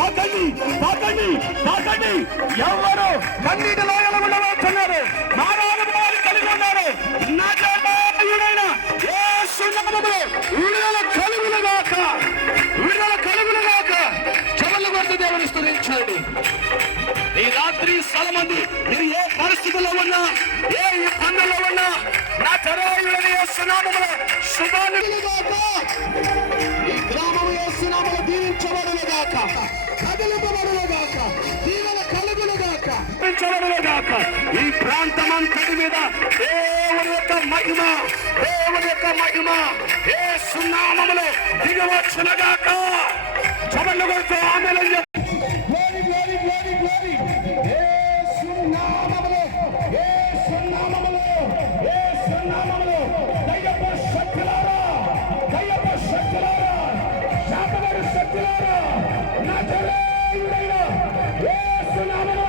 తాకండి తాకండి తాకండి. ఎవరు కన్నీటి లోయలు ఉండవచ్చున్నారు, మానవానుభవాలు కలిగి ఉన్నారు. నజరేయుడైన యేసు నామములో విడుదల కలుగునుగాక, విడుదల కలుగునుగాక. చెవులు కొట్టి దేవుని స్తుతించండి. ఈ రాత్రి చాలా మంది మీరు ఏ పరిస్థితుల్లో ఉన్నా, ఏ ఇబ్బందుల్లో ఉన్నా, నజరేయుడైన యేసు నామములో శుభాలుగాక. ఈ గ్రామము యేసు నామములో దీవించబడునుగాక, కదలింపబడునుగాక, దీవెన కలుగునుగాక, దీవించబడునుగాక. ఈ ప్రాంతమంతటి మీద దేవుని యొక్క మహిమ, దేవుని యొక్క మహిమ యేసు నామములో దిగవచ్చునుగాక. చబళ్ళు కొడుతూ ఆమేన్. Glory glory glory glory. Yesu నామములో, యేసు నామములో, యేసు నామములో దయ్యపు శక్తులారా, దయ్యపు శక్తులారా, శాపగల శక్తులారా, నజరేయుడైన యేసు నామములో